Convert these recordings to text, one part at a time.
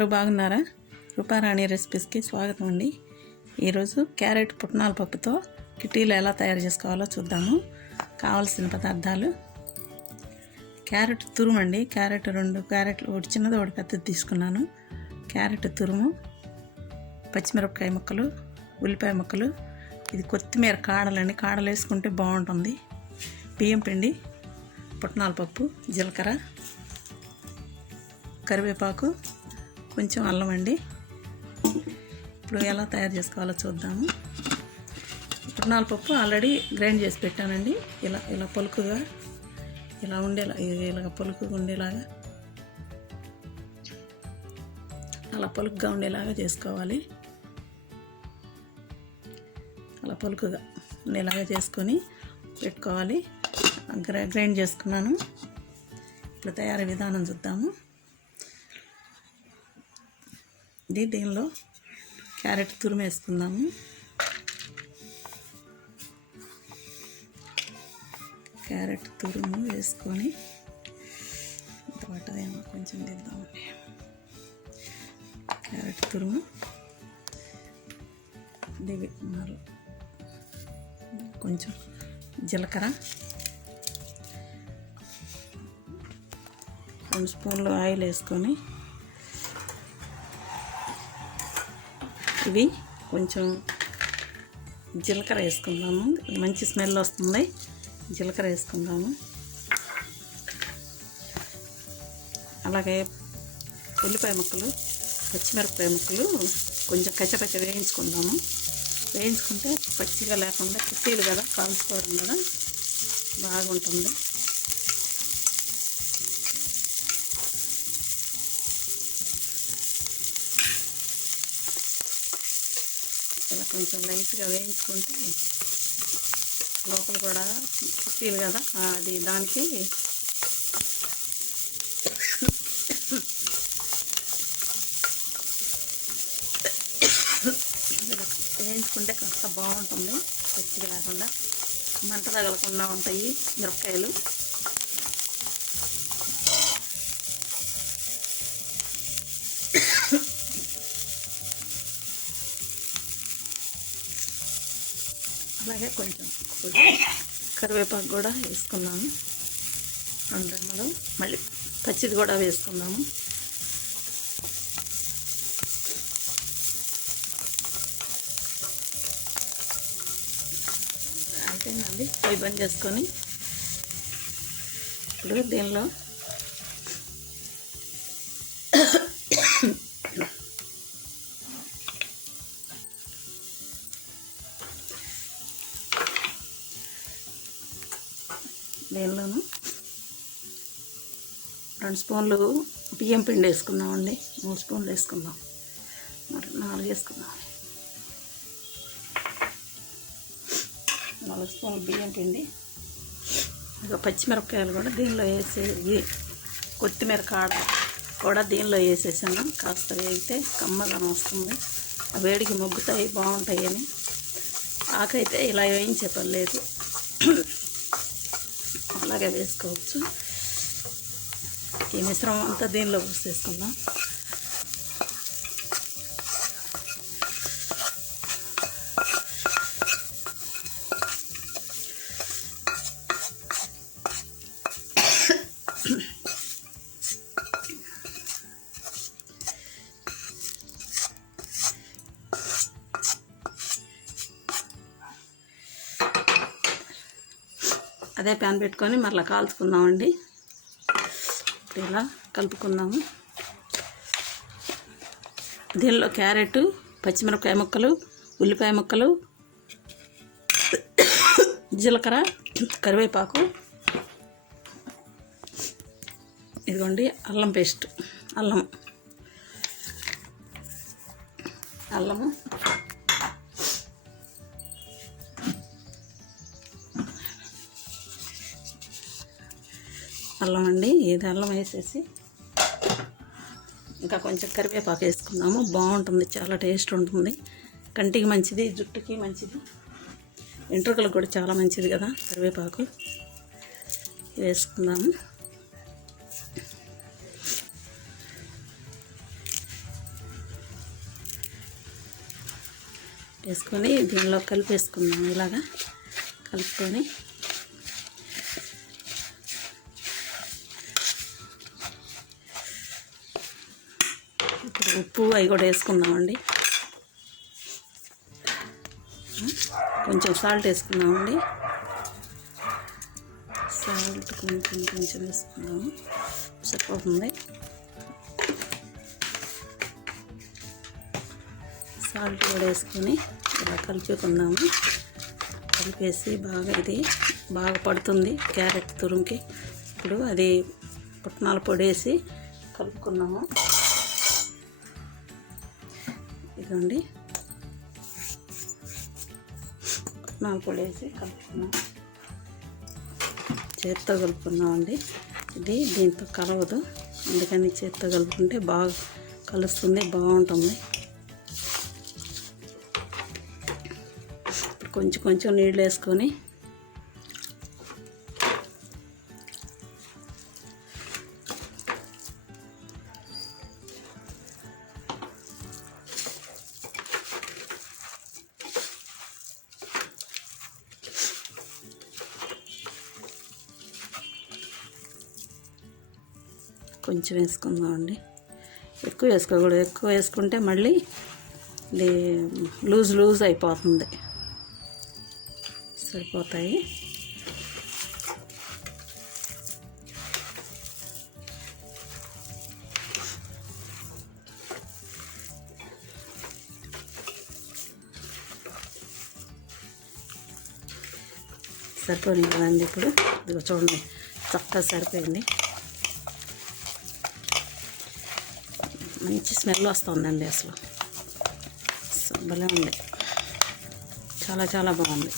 అందరూ బాగున్నారా? రూపారాణి రెసిపీస్కి స్వాగతం అండి. ఈరోజు క్యారెట్ పుట్నాల పప్పుతో కిటీలు ఎలా తయారు చేసుకోవాలో చూద్దాము. కావాల్సిన పదార్థాలు. క్యారెట్ తురుము అండి. క్యారెట్ రెండు క్యారెట్లు ఒకటి చిన్నది ఒకటి పెద్దది తీసుకున్నాను. క్యారెట్ తురుము పచ్చిమిరపకాయ ముక్కలు ఉల్లిపాయ ముక్కలు. ఇది కొత్తిమీర కాడలండి. కాడలు వేసుకుంటే బాగుంటుంది. బియ్యం పిండి పుట్నాల పప్పు జీలకర్ర కరివేపాకు కొంచెం అల్లం అండి. ఇప్పుడు ఎలా తయారు చేసుకోవాలో చూద్దాము. పుట్నాల పప్పు ఆల్రెడీ గ్రైండ్ చేసి పెట్టానండి. ఇలా ఇలా పలుకుగా ఇలా ఉండేలా ఇలాగ పలుకుగా ఉండేలాగా అలా పలుకుగా ఉండేలాగా చేసుకోవాలి. అలా పలుకుగా ఉండేలాగా చేసుకొని పెట్టుకోవాలి. గ్రైండ్ చేసుకున్నాను. ఇప్పుడు తయారీ విధానం చూద్దాము. ఇది దీనిలో క్యారెట్ తురుము వేసుకుందాము. క్యారెట్ తురుము వేసుకొని పట్టదేమో కొంచెం తిద్దాము క్యారెట్ తురుము. దివి కొంచెం జీలకర్ర. రెండు స్పూన్లు ఆయిల్ వేసుకొని ఇవి కొంచెం జీలకర్ర వేసుకుందాము. మంచి స్మెల్ వస్తుంది. జీలకర్ర వేసుకుందాము. అలాగే ఉల్లిపాయ ముక్కలు పచ్చిమిరపకాయ ముక్కలు కొంచెం కచ్చపచ్చ వేయించుకుందాము. వేయించుకుంటే పచ్చిగా లేకుండా కుట్టీలు కదా కాల్చుకోవడం కదా బాగుంటుంది ఇలా కొంచెం లైట్గా వేయించుకుంటే లోపల కూడా కుట్టీలు కదా అది దానికి వేయించుకుంటే కాస్త బాగుంటుంది పచ్చిగా లేకుండా మంట తగలకుండా ఉంటాయి మిరపకాయలు. అలాగే కొంచెం కరివేపాకు కూడా వేసుకున్నాము రెండు రెమ్మలు మళ్ళీ పచ్చిది కూడా వేసుకున్నాము అయిపోయిందండి. పొయ్యి బంద్ చేసుకొని ఇప్పుడు దీనిలో రెండు స్పూన్లు బియ్యం పిండి వేసుకుందామండి. మూడు స్పూన్లు వేసుకుందాం. మరి నాలుగు వేసుకుందాం. నాలుగు స్పూన్లు బియ్యం పిండి. ఇక పచ్చిమిరపకాయలు కూడా దీనిలో వేసే కొత్తిమీర కాడ కూడా దీనిలో వేసేసాను. కాస్త వేగితే కమ్మదనం వస్తుంది. ఆ వేడికి మొగ్గుతాయి బాగుంటాయి అని. ఆకైతే ఇలా వేయించే పని లేదు అలాగే వేసుకోవచ్చు. ఈ మిశ్రమం అంతా దీనిలో పోసేసుకుందాం అదే ప్యాన్ పెట్టుకొని మరలా కాల్చుకుందామండి. ఇప్పుడు ఇలా కలుపుకుందాము. దీనిలో క్యారెట్ పచ్చిమిరపకాయ ముక్కలు ఉల్లిపాయ ముక్కలు జీలకర్ర కరివేపాకు ఇదిగోండి అల్లం పేస్ట్ అల్లం. అల్లము. అల్లం అండి ఇది అల్లం వేసేసి ఇంకా కొంచెం కరివేపాకు వేసుకుందాము. బాగుంటుంది చాలా టేస్ట్ ఉంటుంది. కంటికి మంచిది జుట్టుకి మంచిది. వెంట్రుకలకు కూడా చాలా మంచిది కదా కరివేపాకు. వేసుకుందాము. వేసుకొని దీనిలో కలిపేసుకుందాము ఇలాగా. కలుపుకొని ఉప్పు అవి కూడా వేసుకుందామండి. కొంచెం సాల్ట్ వేసుకుందామండి. సాల్ట్ కొంచెం కొంచెం వేసుకుందాము. సరిపోతుంది. సాల్ట్ కూడా వేసుకొని ఇలా కలుపుకుందాము. కలిపేసి బాగా ఇది బాగా పడుతుంది. క్యారెట్ తురుముకి. ఇప్పుడు అది పుట్నాల పొడి వేసి కలుపుకున్నాము ఇదండి పుట్నాల పొడి వేసి కలుపుకున్నాం. చేత్తో కలుపుకున్నామండి ఇది దీంతో కలవదు. అందుకని చేత్తో కలుపుకుంటే బాగా కలుస్తుంది బాగుంటుంది. ఇప్పుడు కొంచెం కొంచెం నీళ్ళు వేసుకొని కొంచెం వేసుకుందామండి ఎక్కువ వేసుకోకూడదు. ఎక్కువ వేసుకుంటే మళ్ళీ ఇది లూజ్ లూజ్ అయిపోతుంది. సరిపోతాయి. సరిపోయింది కదండి ఇప్పుడు? ఇదిగో చూడండి. చక్కగా సరిపోయింది. మంచి స్మెల్ వస్తుందండి అసలు. అసలు భలే ఉంది. చాలా చాలా బాగుంది.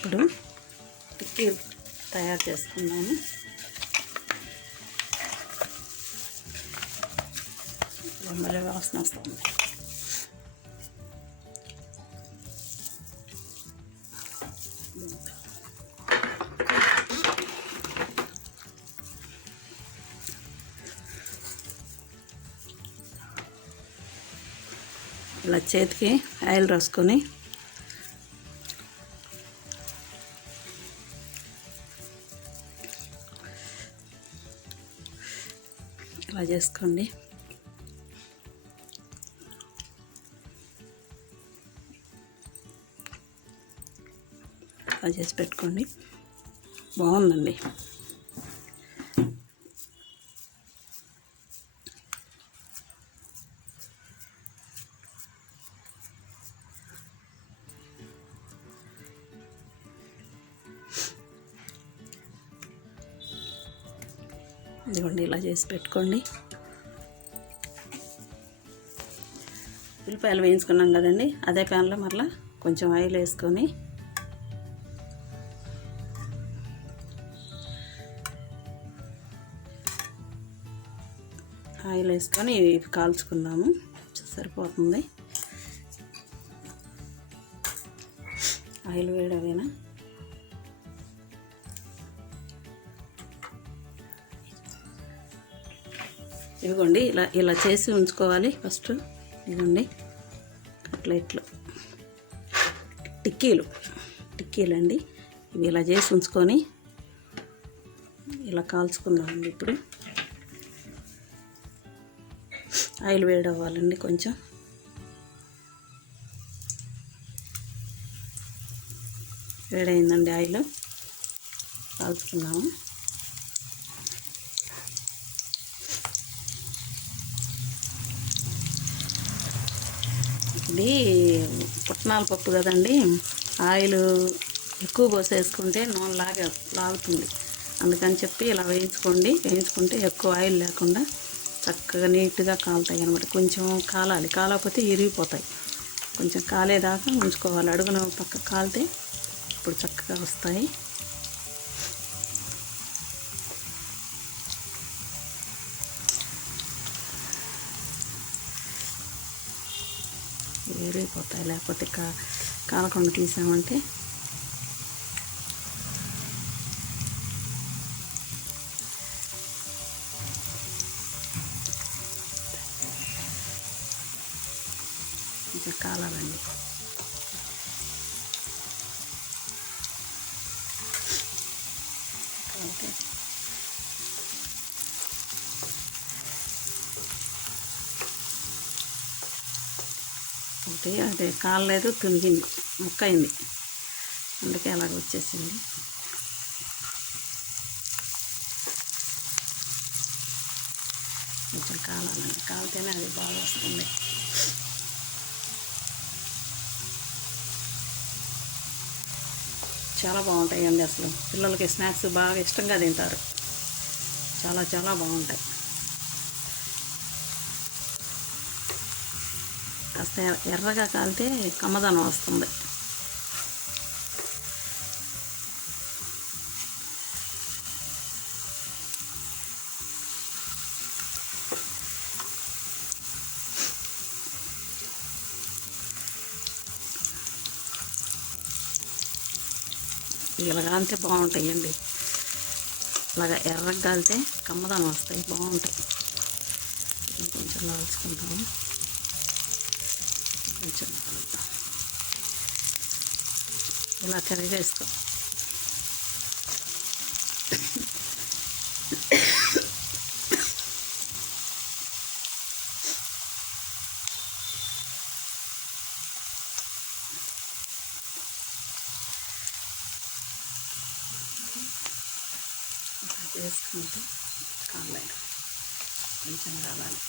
ఇప్పుడు టిక్కీ తయారు చేసుకున్నాము బొమ్మలే వాసన వస్తుంది. ఇలా చేతికి ఆయిల్ రాసుకొని ఇలా చేసుకోండి. అలా చేసి పెట్టుకోండి. బాగుందండి. ఇదిగోండి ఇలా చేసి పెట్టుకోండి. ఉల్లిపాయలు వేయించుకున్నాం కదండి అదే ప్యాన్లో మరలా కొంచెం ఆయిల్ వేసుకొని. ఆయిల్ వేసుకొని ఇవి కాల్చుకుందాము సరిపోతుంది. ఆయిల్ వేడవేనా? ఇదిగోండి ఇలా ఇలా చేసి ఉంచుకోవాలి ఫస్ట్. ఇదిగోండి కట్లెట్లు టిక్కీలు టిక్కీలు అండి ఇవి ఇలా చేసి ఉంచుకొని ఇలా కాల్చుకుందామండి ఇప్పుడు. ఆయిల్ వేడవ్వాలండి కొంచెం. వేడైందండి ఆయిల్. కాల్చుకున్నాము ఇది పుట్నాల పప్పు కదండి ఆయిల్ ఎక్కువ పోసేసుకుంటే నూనె లాగే లాగుతుంది. అందుకని చెప్పి ఇలా వేయించుకోండి. వేయించుకుంటే ఎక్కువ ఆయిల్ లేకుండా చక్కగా నీట్గా కాలుతాయి అనమాట కొంచెం కాలాలి. కాలకపోతే ఇరిగిపోతాయి. కొంచెం కాలేదాకా ఉంచుకోవాలి. అడుగున పక్క కాలితే ఇప్పుడు చక్కగా వస్తాయి. వస్తాయి లేకపోతే కా కాలకుండా తీసామంటే కొంచెం కాలాలండి ఒకటి అది కాలలేదు తునిగింది ముక్క అయింది అందుకే అలాగ వచ్చేసింది. కొంచెం కాలాలండి కాలితేనే అది బాగా వస్తుంది. చాలా బాగుంటాయండి అసలు. పిల్లలకి స్నాక్స్ బాగా ఇష్టంగా తింటారు. చాలా చాలా బాగుంటాయి. కాస్త ఎర్రగా కాలితే కమ్మదనం వస్తుంది. ఇలా కాలితే బాగుంటాయండి. ఇలాగ ఎర్రగా కాలితే కమ్మదనం వస్తాయి బాగుంటాయి. కొంచెం లాల్చుకుంటాము ఇలా తిరగేస్తాం ఇలా చేసుకుంటే కాలేదు కొంచెం కావాలి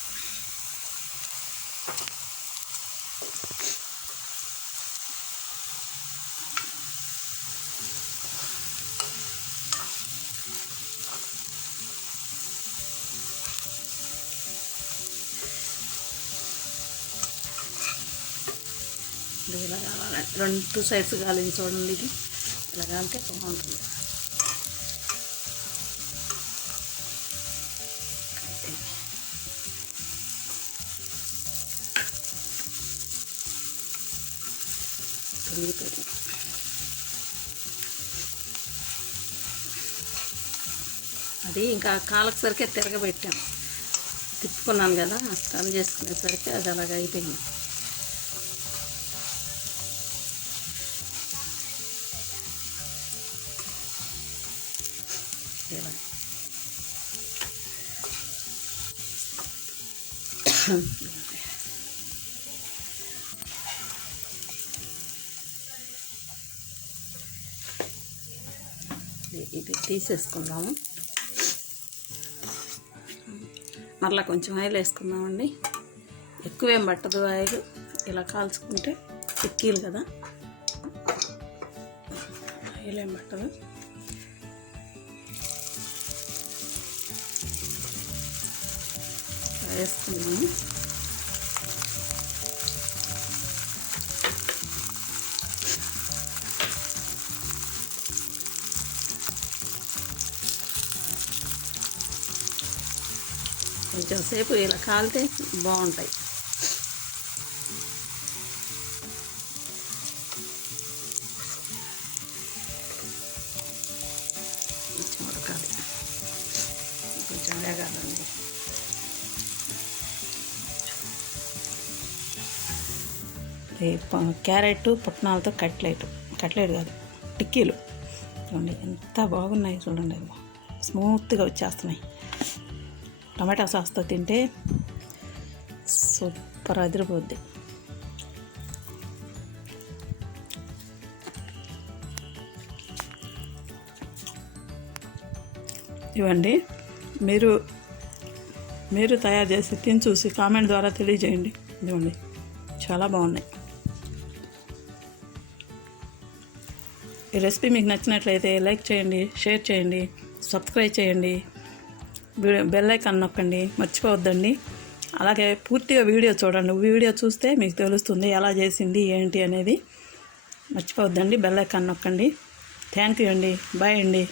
ఇది ఇలా కావాలి. రెండు టూ సైడ్స్ కాలేదు చూడండి ఇది. ఇలా కాలితే బాగుంటుంది. అది ఇంకా కాలకు సరికే తిరగబెట్టాం తిప్పుకున్నాను కదా టర్న్ చేసుకునేసరికి అది అలాగ అయిపోయింది. ఇది- ఇది తీసేసుకుందాము. మరలా కొంచెం ఆయిల్ వేసుకుందామండి. ఎక్కువేం పట్టదు ఆయిల్. ఇలా కాల్చుకుంటే చిక్కీలు కదా. ఆయిల్ ఏం పట్టదు. వేసుకున్నాము కొంచెంసేపు కొంచెం సేపు ఇలా కాలితే బాగుంటాయి. క్యారెట్ పుట్నాలతో కట్లెట్ కట్లెట్ కాదు టిక్కీలు. చూడండి ఎంత బాగున్నాయి చూడండి. అది స్మూత్గా వచ్చేస్తున్నాయి. టమాటా సాస్తో తింటే సూపర్ అదిరిపోద్ది. ఇవ్వండి మీరు మీరు తయారు చేసి తిని చూసి కామెంట్ ద్వారా తెలియజేయండి. ఇదిగోండి చాలా బాగున్నాయి. ఈ రెసిపీ మీకు నచ్చినట్లయితే లైక్ చేయండి షేర్ చేయండి సబ్స్క్రైబ్ చేయండి. బెల్ ఐకాన్ నొక్కండి మర్చిపోవద్దండి. అలాగే పూర్తిగా వీడియో చూడండి. వీడియో చూస్తే మీకు తెలుస్తుంది ఎలా చేసింది ఏంటి అనేది. మర్చిపోవద్దండి బెల్ ఐకాన్ నొక్కండి. థ్యాంక్ యూ అండి. బాయ్ అండి.